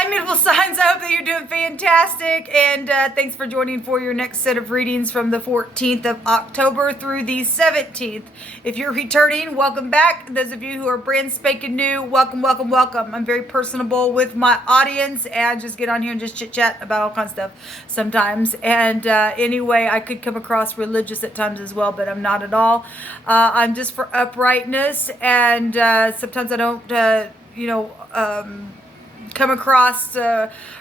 Hi, Mutable Signs. I hope that you're doing fantastic. And thanks for joining for your next set of readings from the 14th of October through the 17th. If you're returning, welcome back. Those of you who are brand spanking new, welcome, welcome, welcome. I'm very personable with my audience and just get on here and just chit chat about all kinds of stuff sometimes. And anyway, I could come across religious at times as well, but I'm not at all. I'm just for uprightness, and sometimes I don't, come across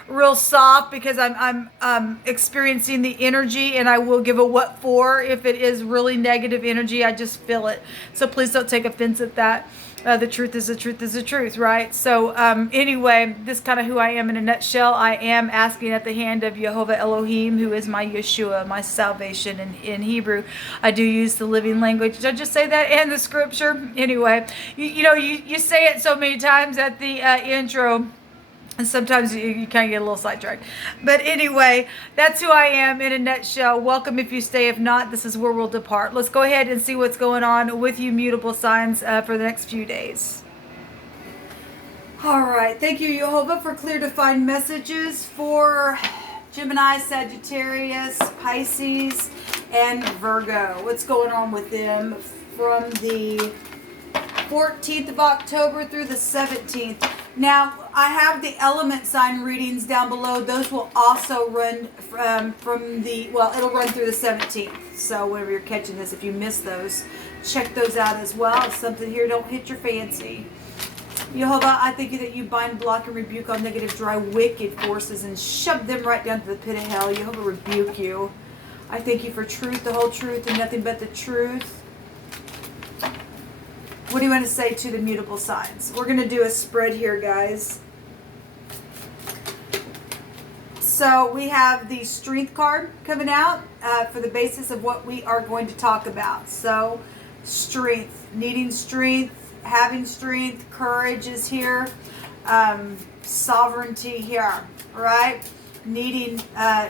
real soft because I'm experiencing the energy, and I will give a what for if it is really negative energy. I just feel it. So please don't take offense at that. The truth is the truth is the truth, right? So anyway, this is kind of who I am in a nutshell. I am asking at the hand of Jehovah Elohim, who is my Yeshua, my salvation in Hebrew. I do use the living language. Did I just say that? And the scripture. Anyway, you say it so many times at the intro. And sometimes you kind of get a little sidetracked. But anyway, that's who I am in a nutshell. Welcome if you stay. If not, this is where we'll depart. Let's go ahead and see what's going on with you mutable signs for the next few days. All right. Thank you, Jehovah, for clear defined messages for Gemini, Sagittarius, Pisces, and Virgo. What's going on with them from the 14th of October through the 17th. Now, I have the element sign readings down below. Those will also run it'll run through the 17th. So whenever you're catching this, if you miss those, check those out as well. If something here don't hit your fancy. Jehovah, I thank you that you bind, block, and rebuke all negative, dry, wicked forces and shove them right down to the pit of hell. Jehovah, rebuke you. I thank you for truth, the whole truth, and nothing but the truth. What do you want to say to the mutable signs? We're going to do a spread here, guys. So we have the strength card coming out for the basis of what we are going to talk about. So strength, needing strength, having strength, courage is here, sovereignty here, right? Needing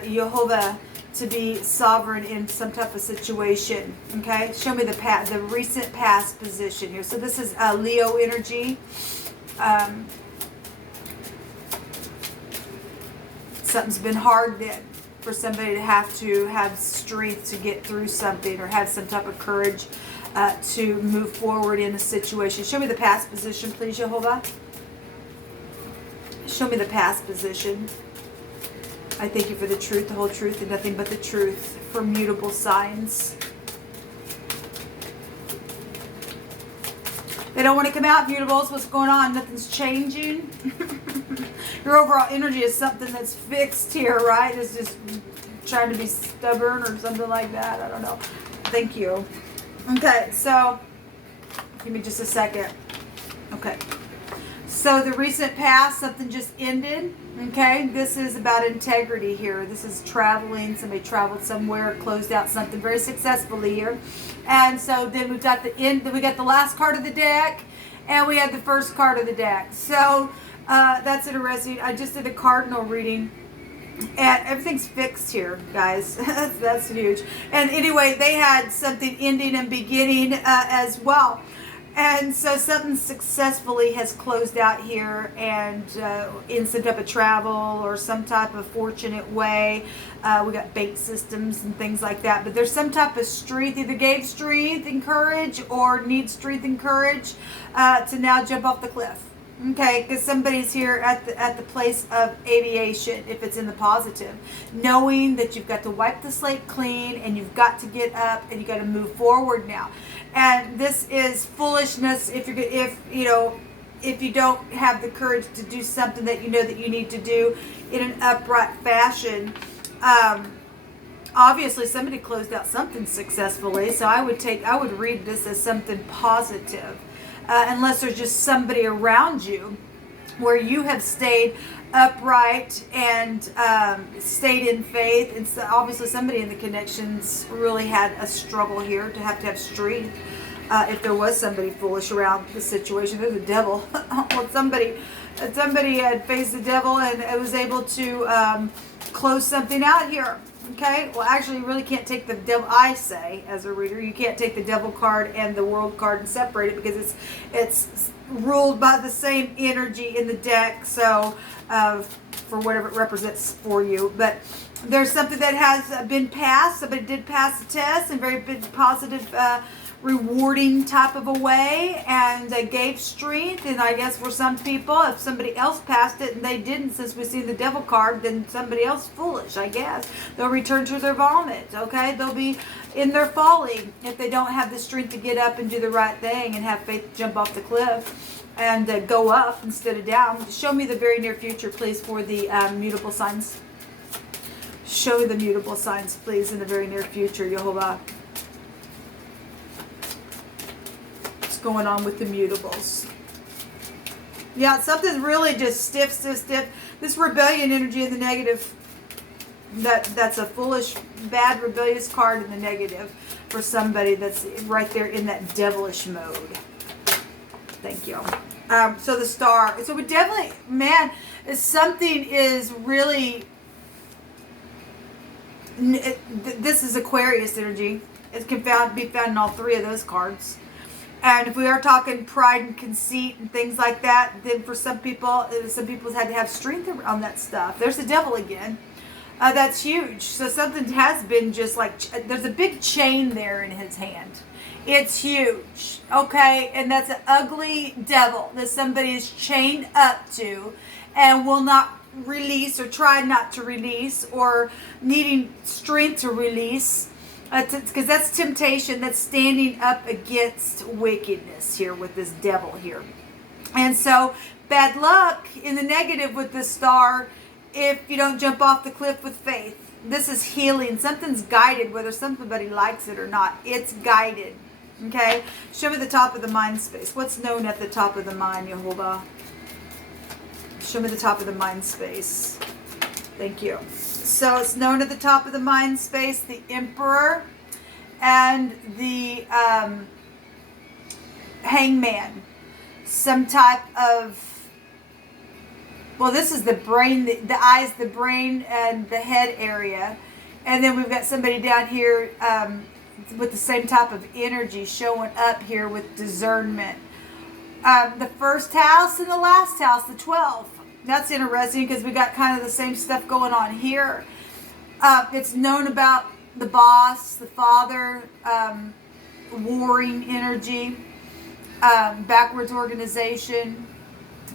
Jehovah to be sovereign in some type of situation. Okay, show me the recent past position here. So this is Leo energy. Something's been hard then for somebody to have strength to get through something, or have some type of courage to move forward in a situation. Show me the past position, please, Jehovah. Show me the past position. I thank you for the truth, the whole truth, and nothing but the truth for mutable signs. They don't want to come out, mutables. What's going on? Nothing's changing. Your overall energy is something that's fixed here, right? It's just trying to be stubborn or something like that. I don't know. Thank you. Okay, so give me just a second. Okay. So the recent past, something just ended. Okay, this is about integrity here. This is traveling. Somebody traveled somewhere, closed out something very successfully here. And so then we've got we got the last card of the deck, and we had the first card of the deck. So that's interesting. I just did a cardinal reading, and everything's fixed here, guys. That's huge. And anyway, they had something ending and beginning as well. And so something successfully has closed out here, and in some type of travel or some type of fortunate way. We got bait systems and things like that. But there's some type of strength, either gave strength and courage or needs strength and courage to now jump off the cliff. Okay, because somebody's here at the place of aviation, if it's in the positive, knowing that you've got to wipe the slate clean, and you've got to get up, and you got to move forward now. And this is foolishness if you don't have the courage to do something that you know that you need to do in an upright fashion. Obviously, somebody closed out something successfully, so I would read this as something positive. Unless there's just somebody around you where you have stayed upright and stayed in faith. And so obviously somebody in the connections really had a struggle here to have strength. If there was somebody foolish around the situation, there's a devil. Well, somebody had faced the devil and was able to close something out here. Okay, well actually you really can't take the devil, I say as a reader, you can't take the devil card and the world card and separate it because it's ruled by the same energy in the deck, so for whatever it represents for you. But there's something that has been passed, somebody did pass the test in very big positive rewarding type of a way, and gave strength. And I guess for some people, if somebody else passed it and they didn't, since we see the devil card, then somebody else foolish, I guess. They'll return to their vomit, okay? They'll be in their folly if they don't have the strength to get up and do the right thing and have faith to jump off the cliff and go up instead of down. Show me the very near future, please, for the mutable signs. Show me the mutable signs, please, in the very near future, Yehovah. Going on with the mutables. Yeah, something's really just stiff. This rebellion energy in the negative, that's a foolish, bad, rebellious card in the negative for somebody that's right there in that devilish mode. Thank you. So the star. So we definitely, man, something is really, this is Aquarius energy. It can be found in all three of those cards. And if we are talking pride and conceit and things like that, then for some people had to have strength around that stuff. There's the devil again. That's huge. So something has been just like, there's a big chain there in his hand. It's huge. Okay? And that's an ugly devil that somebody is chained up to and will not release or try not to release or needing strength to release. Because that's temptation, that's standing up against wickedness here with this devil here. And so bad luck in the negative with this star if you don't jump off the cliff with faith. This is healing. Something's guided, whether somebody likes it or not. It's guided. Okay? Show me the top of the mind space. What's known at the top of the mind, Yehovah? Show me the top of the mind space. Thank you. So it's known at the top of the mind space, the Emperor and the Hangman. Some type of, well, this is the brain, the eyes, the brain, and the head area. And then we've got somebody down here with the same type of energy showing up here with discernment. The first house and the last house, the 12th. That's interesting because we got kind of the same stuff going on here. It's known about the boss, the father, warring energy, backwards organization,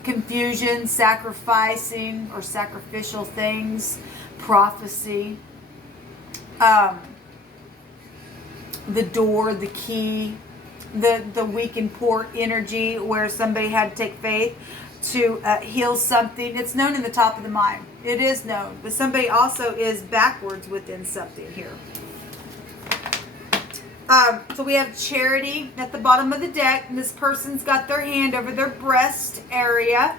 confusion, sacrificing or sacrificial things, prophecy, the door, the key, the weak and poor energy where somebody had to take faith to heal something. It's known in the top of the mind. It is known. But somebody also is backwards within something here. So we have charity at the bottom of the deck. And this person's got their hand over their breast area.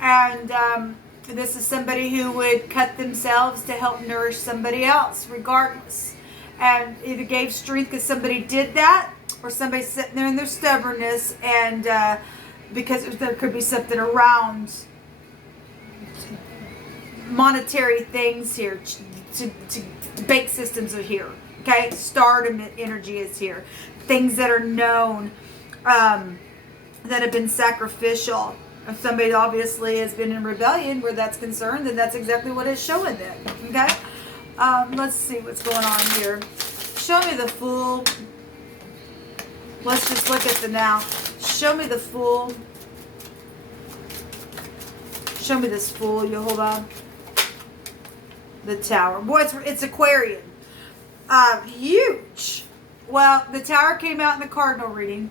And this is somebody who would cut themselves to help nourish somebody else, regardless. And either gave strength because somebody did that, or somebody's sitting there in their stubbornness and because there could be something around monetary things here, to bank systems are here, okay? Stardom energy is here. Things that are known, that have been sacrificial. If somebody obviously has been in rebellion where that's concerned, then that's exactly what it's showing then, okay? Let's see what's going on here. Show me the Fool. Let's just look at the now. Show me the Fool. Show me this Fool, Yehovah. The Tower. Boy, it's Aquarian. Huge. Well, the Tower came out in the cardinal reading.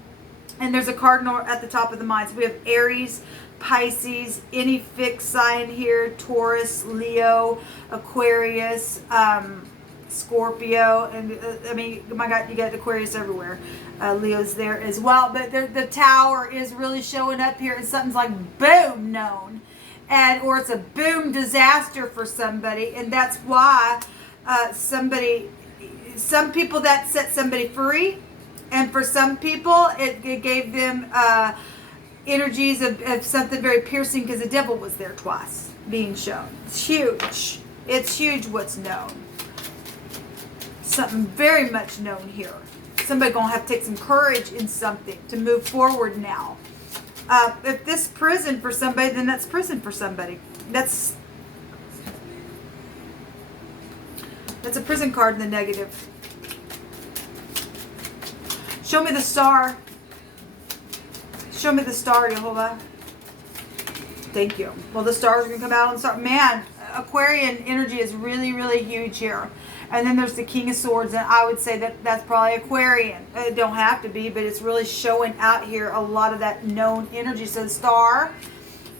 And there's a cardinal at the top of the mind. So we have Aries, Pisces, any fixed sign here, Taurus, Leo, Aquarius, Scorpio, and I mean, my God, you got Aquarius everywhere. Leo's there as well, but the Tower is really showing up here, and something's like boom known, or it's a boom disaster for somebody, and that's why some people that set somebody free, and for some people it gave them energies of something very piercing because the devil was there twice being shown. It's huge. It's huge what's known. Something very much known here. Somebody going to have to take some courage in something to move forward now. If this prison for somebody, then that's prison for somebody. That's a prison card in the negative. Show me the star. Show me the star, Jehovah. Thank you. Well, the stars are going to come out on the star. Man, Aquarian energy is really, really huge here. And then there's the King of Swords, and I would say that that's probably Aquarian. It don't have to be, but it's really showing out here a lot of that known energy. So the star,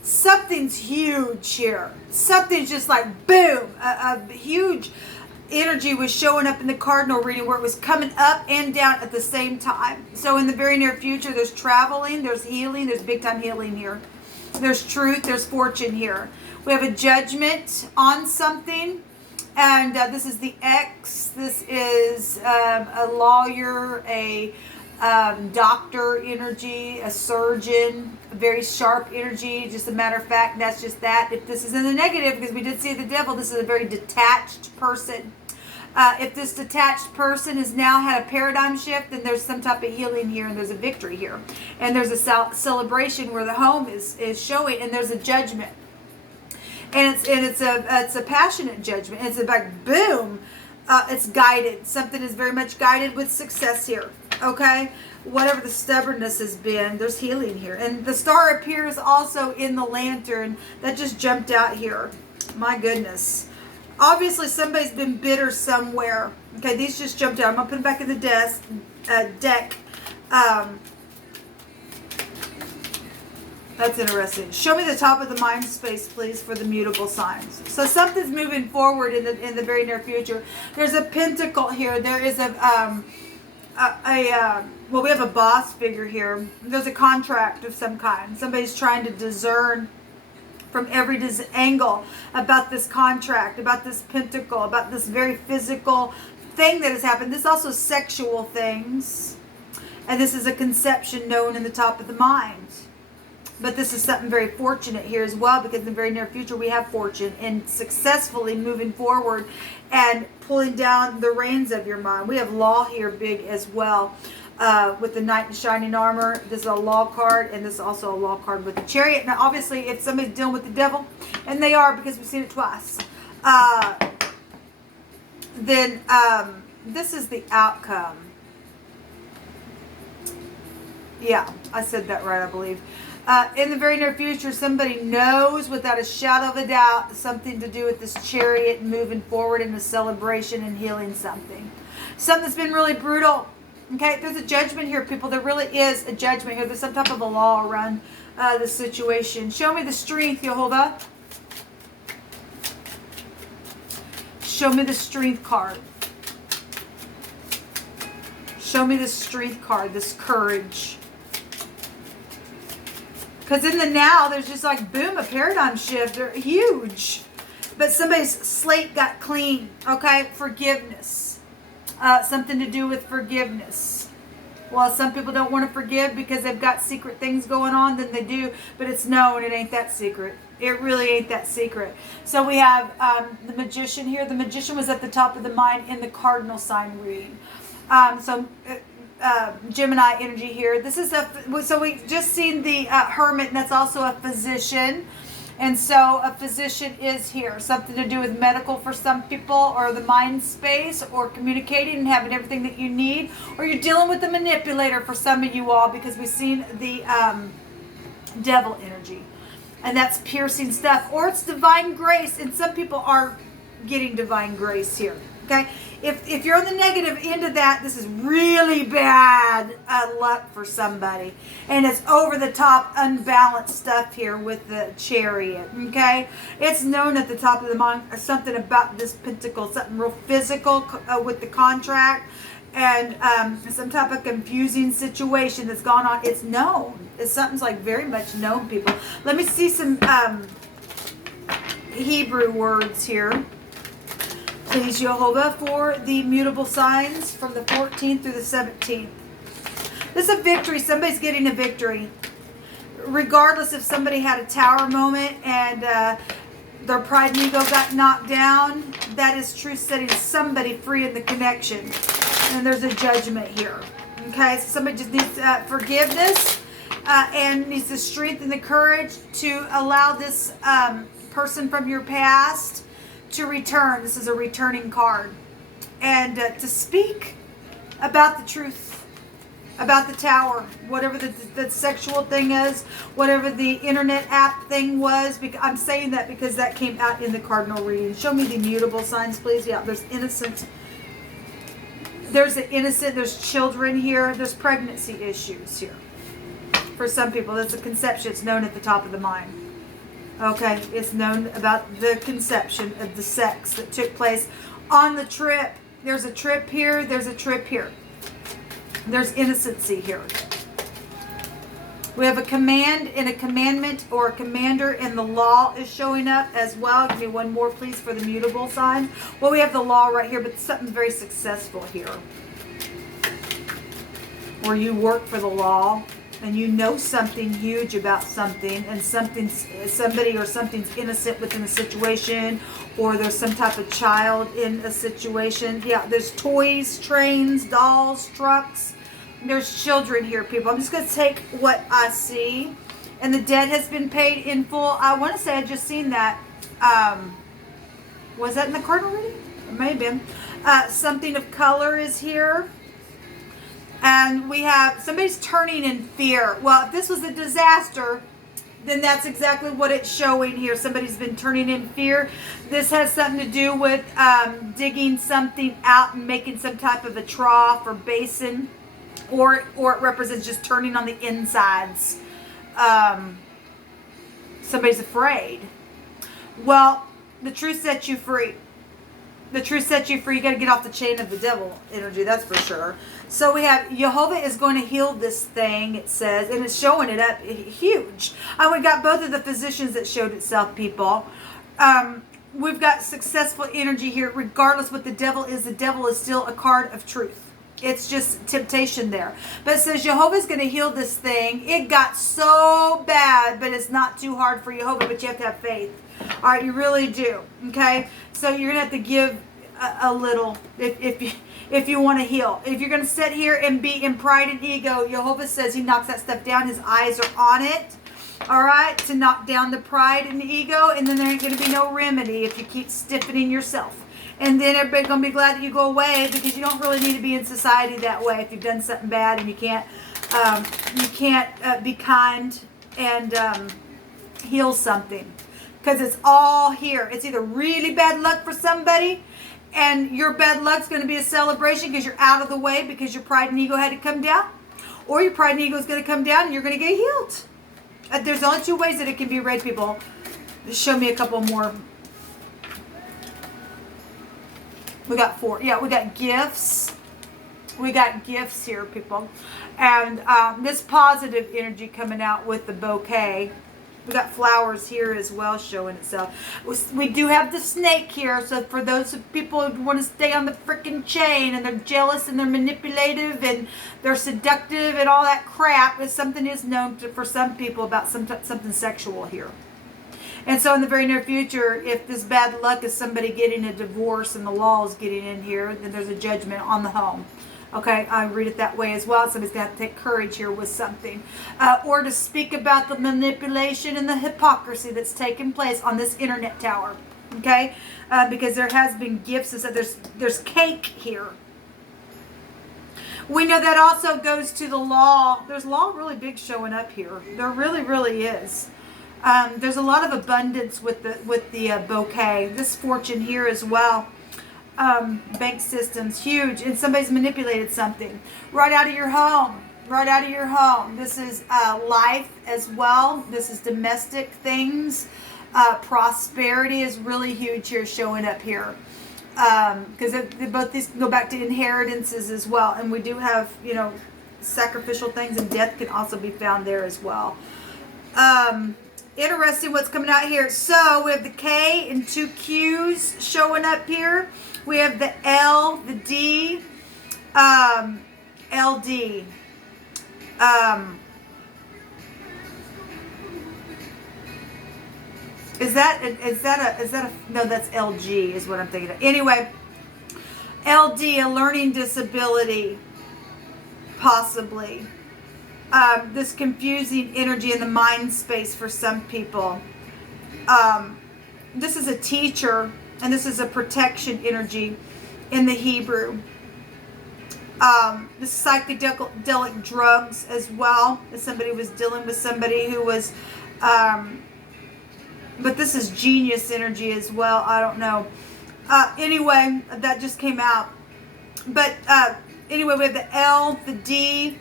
something's huge here. Something's just like boom, a huge energy was showing up in the cardinal reading where it was coming up and down at the same time. So in the very near future, there's traveling, there's healing, there's big time healing here. There's truth, there's fortune here. We have a judgment on something. And this is the X. This is a lawyer, a doctor energy, a surgeon, a very sharp energy. Just a matter of fact, that's just that. If this is in the negative, because we did see the devil, this is a very detached person. If this detached person has now had a paradigm shift, then there's some type of healing here, and there's a victory here. And there's a celebration where the home is showing, and there's a judgment. And it's a passionate judgment. It's like boom, it's guided. Something is very much guided with success here. Okay, whatever the stubbornness has been, there's healing here. And the star appears also in the lantern that just jumped out here. My goodness. Obviously, somebody's been bitter somewhere. Okay, these just jumped out. I'm gonna put them back in the deck. That's interesting. Show me the top of the mind space, please, for the mutable signs. So something's moving forward in the very near future. There's a pentacle here. There is well, we have a boss figure here. There's a contract of some kind. Somebody's trying to discern from every angle about this contract, about this pentacle, about this very physical thing that has happened. This is also sexual things. And this is a conception known in the top of the mind. But this is something very fortunate here as well, because in the very near future we have fortune and successfully moving forward and pulling down the reins of your mind. We have law here big as well, with the Knight in Shining Armor. This is a law card, and this is also a law card with the Chariot. Now obviously if somebody's dealing with the devil, and they are, because we've seen it twice, then this is the outcome. Yeah, I said that right, I believe. In the very near future, somebody knows without a shadow of a doubt something to do with this Chariot moving forward in a celebration and healing something. Something that's been really brutal. Okay, there's a judgment here, people. There really is a judgment here. There's some type of a law around the situation. Show me the strength, Jehovah. Show me the strength card. Show me the strength card, this courage. Because in the now, there's just like, boom, a paradigm shift. They're huge. But somebody's slate got clean. Okay, forgiveness. Something to do with forgiveness. Well, some people don't want to forgive because they've got secret things going on, then they do. But it's known, it ain't that secret. It really ain't that secret. So we have the Magician here. The Magician was at the top of the mind in the cardinal sign reading. Gemini energy here. This is so we just seen the Hermit, and that's also a physician. And so a physician is here. Something to do with medical for some people, or the mind space, or communicating and having everything that you need. Or you're dealing with the manipulator for some of you all, because we've seen the devil energy. And that's piercing stuff. Or it's divine grace, and some people are getting divine grace here. Okay? If you're on the negative end of that, this is really bad luck for somebody. And it's over the top, unbalanced stuff here with the Chariot. Okay? It's known at the top of the mind, something about this pentacle, something real physical with the contract. And some type of confusing situation that's gone on. It's known. It's something's like very much known, people. Let me see some Hebrew words here. Please, Jehovah, for the mutable signs from the 14th through the 17th. This is a victory. Somebody's getting a victory. Regardless if somebody had a tower moment and Their pride and ego got knocked down. That is truth setting somebody free in the connection. And there's a judgment here. Okay, so somebody just needs forgiveness and needs the strength and the courage to allow this person from your past to return. This is a returning card. And to speak about the truth, about the tower, whatever the sexual thing is, whatever the internet app thing was. I'm saying that because that came out in the cardinal reading. Show me the mutable signs, please. Yeah, there's innocence. There's the innocent. There's children here. There's pregnancy issues here. For some people, that's a conception. It's known at the top of the mind. Okay, it's known about the conception of the sex that took place on the trip. There's a trip here. There's a trip here. There's innocency here. We have a command and a commandment, or a commander, and the law is showing up as well. Give me one more, please, for the mutable sign. Well, we have the law right here, but something's very successful here. Where you work for the law and you know something huge about something, and somebody or something's innocent within a situation, or there's some type of child in a situation. Yeah, there's toys, trains, dolls, trucks. There's children here, people. I'm just going to take what I see. And the debt has been paid in full. I want to say I just seen that. Was that in the cardinal reading? It may have been. Something of color is here. And we have somebody's turning in fear. Well, if this was a disaster, then that's exactly what it's showing here. Somebody's been turning in fear. This has something to do with digging something out and making some type of a trough or basin. Or it represents just turning on the insides. Somebody's afraid. Well, the truth sets you free. The truth sets you free. You got to get off the chain of the devil energy, that's for sure. So we have Jehovah is going to heal this thing, it says, and it's showing it up huge. And we got both of the physicians that showed itself, people. We've got successful energy here, regardless what the devil is still a card of truth. It's just temptation there. But it says Jehovah's going to heal this thing. It got so bad, but it's not too hard for Jehovah, but you have to have faith. All right, you really do. Okay? So you're going to have to give a little if you want to heal. If you're going to sit here and be in pride and ego, Jehovah says he knocks that stuff down. His eyes are on it. All right? To knock down the pride and the ego, and then there ain't going to be no remedy if you keep stiffening yourself. And then everybody's going to be glad that you go away, because you don't really need to be in society that way if you've done something bad and you can't be kind and heal something. Because it's all here. It's either really bad luck for somebody, and your bad luck's going to be a celebration because you're out of the way because your pride and ego had to come down. Or your pride and ego is going to come down and you're going to get healed. There's only two ways that it can be read, people. Show me a couple more. We got 4. Yeah, we got gifts. We got gifts here, people. And this positive energy coming out with the bouquet. We got flowers here as well showing itself. We do have the snake here. So for those people who want to stay on the freaking chain and they're jealous and they're manipulative and they're seductive and all that crap, is something is known for some people about something sexual here. And so in the very near future, if this bad luck is somebody getting a divorce and the law is getting in here, then there's a judgment on the home. Okay, I read it that way as well. Somebody's got to take courage here with something. Or to speak about the manipulation and the hypocrisy that's taken place on this internet tower. Okay, because there has been gifts. And so there's cake here. We know that also goes to the law. There's law really big showing up here. There really, really is. There's a lot of abundance with the bouquet. This fortune here as well. Bank systems, huge. And somebody's manipulated something. Right out of your home. Right out of your home. This is life as well. This is domestic things. Prosperity is really huge here showing up here. Because both these go back to inheritances as well. And we do have, sacrificial things, and death can also be found there as well. Interesting what's coming out here. So we have the K and 2 Q's showing up here. We have the L, the D, LD. No, that's LG is what I'm thinking of. Anyway, LD, a learning disability, possibly. This confusing energy in the mind space for some people. This is a teacher, and this is a protection energy in the Hebrew. The psychedelic drugs as well. If somebody was dealing with somebody who was, but this is genius energy as well. I don't know. Anyway, that just came out. But anyway, we have the L, the D.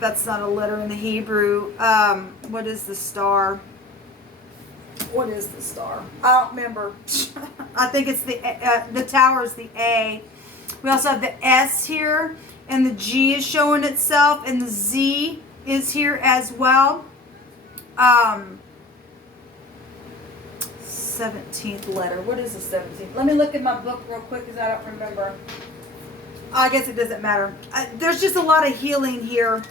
That's not a letter in the Hebrew. What is the star? What is the star? I don't remember. I think it's the tower is the A. We also have the S here, and the G is showing itself, and the Z is here as well. 17th letter. What is the 17th? Let me look in my book real quick because I don't remember. I guess it doesn't matter. There's just a lot of healing here.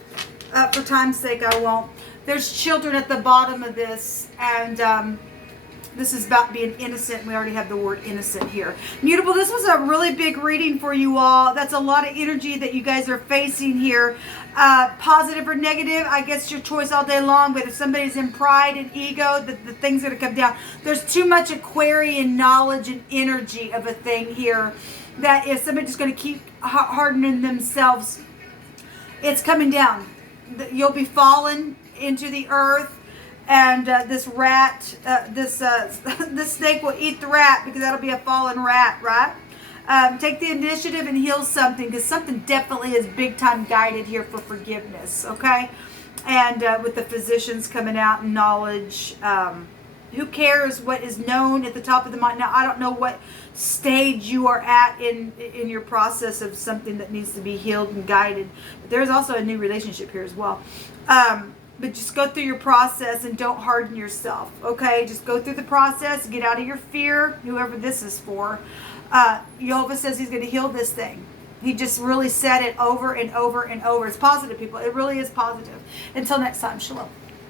For time's sake, I won't. There's children at the bottom of this, and this is about being innocent. We already have the word innocent here. Mutable, this was a really big reading for you all. That's a lot of energy that you guys are facing here. Positive or negative, I guess your choice all day long. But if somebody's in pride and ego, the thing's going to come down. There's too much Aquarian knowledge and energy of a thing here. That if somebody's going to keep hardening themselves, it's coming down. You'll be falling into the earth. And this rat, this snake will eat the rat because that'll be a fallen rat, right? Take the initiative and heal something because something definitely is big time guided here for forgiveness, okay? And with the physicians coming out and knowledge, who cares what is known at the top of the mind? Now, I don't know what stage you are at in your process of something that needs to be healed and guided. But there's also a new relationship here as well. But just go through your process and don't harden yourself, okay? Just go through the process, get out of your fear, whoever this is for. Jehovah says he's going to heal this thing. He just really said it over and over and over. It's positive, people. It really is positive. Until next time, shalom.